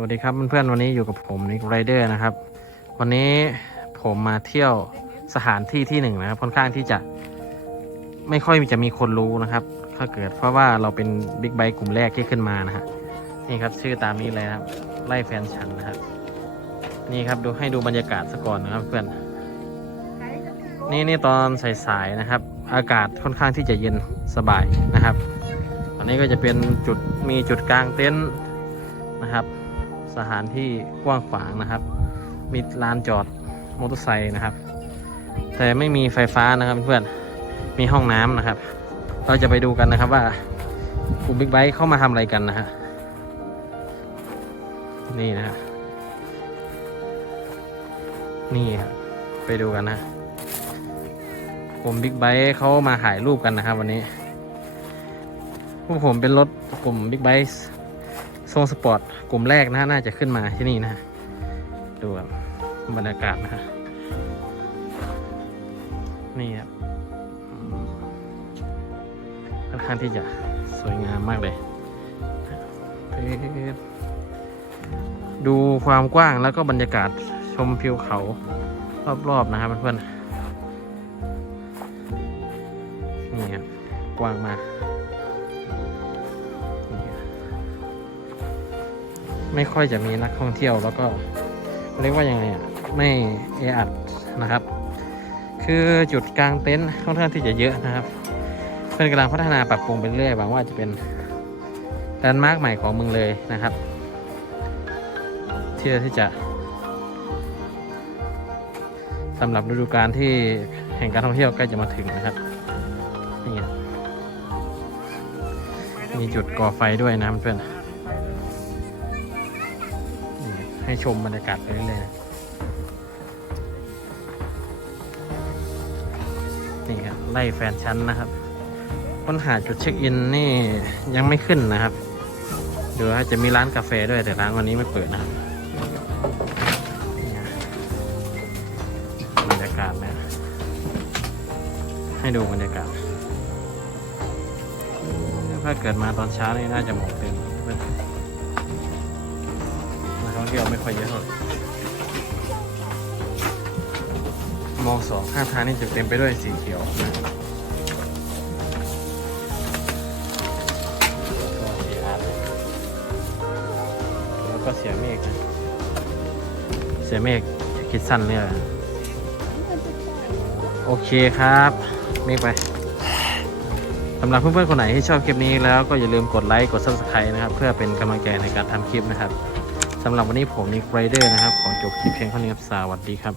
วัสดีครับเพื่อนๆวันนี้อยู่กับผมนิกไรเดอร์นะครับ วันนี้ผมมาเที่ยวสถานที่ที่หนึ่งนะครับ ค่อนข้างที่จะไม่ค่อยจะมีคนรู้นะครับ ถ้าเกิดเพราะว่าเราเป็นบิ๊กไบค์กลุ่มแรกที่ขึ้นมานะฮะนี่ครับชื่อตามนี้เลยนะครับ ไล่แฟนฉันนะครับนี่ครับดูให้ดูบรรยากาศซะก่อนนะครับเพื่อนนี่นี่ตอนสายๆนะครับ อากาศค่อนข้างที่จะเย็นสบายนะครับอันนี้ก็จะเป็นจุดมีจุดกลางเต็นท์นะครับ สถานที่กว้างขวางนะครับ มีลานจอดมอเตอร์ไซค์นะครับ แต่ไม่มีไฟฟ้านะครับเพื่อนมีห้องน้ำนะครับ เราจะไปดูกันนะครับว่ากลุ่มบิ๊กไบค์เข้ามาทำอะไรกันนะฮะนี่นะฮะนี่ครับไปดูกันนะกลุ่มบิ๊กไบค์เขามาถ่ายรูปกันนะครับ วันนี้พวกผมเป็นรถกลุ่มบิ๊กไบค์ ทรงสปอร์ตกลุ่มแรกนะน่าจะขึ้นมาที่นี่นะ ดูครับบรรยากาศนะฮะนี่ครับอืมค่อนข้างที่จะสวยงามมากเลย ดูความกว้างแล้วก็บรรยากาศชมพิวเขารอบ ๆ นะครับเพื่อนๆนี่ครับกว้างมาก ไม่ค่อยจะมีนักท่องเที่ยวแล้วก็เรียกว่ายังไงอะไม่แออัดนะครับ คือจุดกลางเต็นท์ค่อนข้างที่จะเยอะนะครับ เพื่อนกำลังพัฒนาปรับปรุงไปเรื่อยหวังว่าจะเป็นแลนด์มาร์คใหม่ของเมืองเลยนะครับ ที่ที่จะสำหรับฤดูกาลที่แห่งการท่องเที่ยวใกล้จะมาถึงนะครับนี่มีจุดก่อไฟด้วยนะเพื่อน ให้ชมบรรยากาศไปเรื่อยๆนี่ครับไล่แฟนชั้นนะครับค้นหาจุดเช็คอินนี่ยังไม่ขึ้นนะครับเดี๋ยวจะมีร้านกาแฟด้วยแต่ร้านวันนี้ไม่เปิดนะครับบรรยากาศนะ ให้ดูบรรยากาศถ้าเกิดมาตอนเช้านี่น่าจะหมดเต็มเพื่อนนัก ที่ยวไม่ค่อยเยอะเท่าไหร่มองสองข้างทางนี่จะเต็มไปด้วยสีเขียวนะแล้วก็เสียเมฆนะเสียเมฆคิดสั้นเลยอะโอเคครับ เมฆไปสำหรับเพื่อนๆคนไหนที่ชอบคลิปนี้แล้วก็อย่าลืมกดไลค์ กด subscribe นะครับ เพื่อเป็นกำลังใจในการทำคลิปนะครับ สำหรับวันนี้ผมนิกไรเดอร์นะครับ ขอจบคลิปเพียงเท่านี้ครับ สวัสดีครับ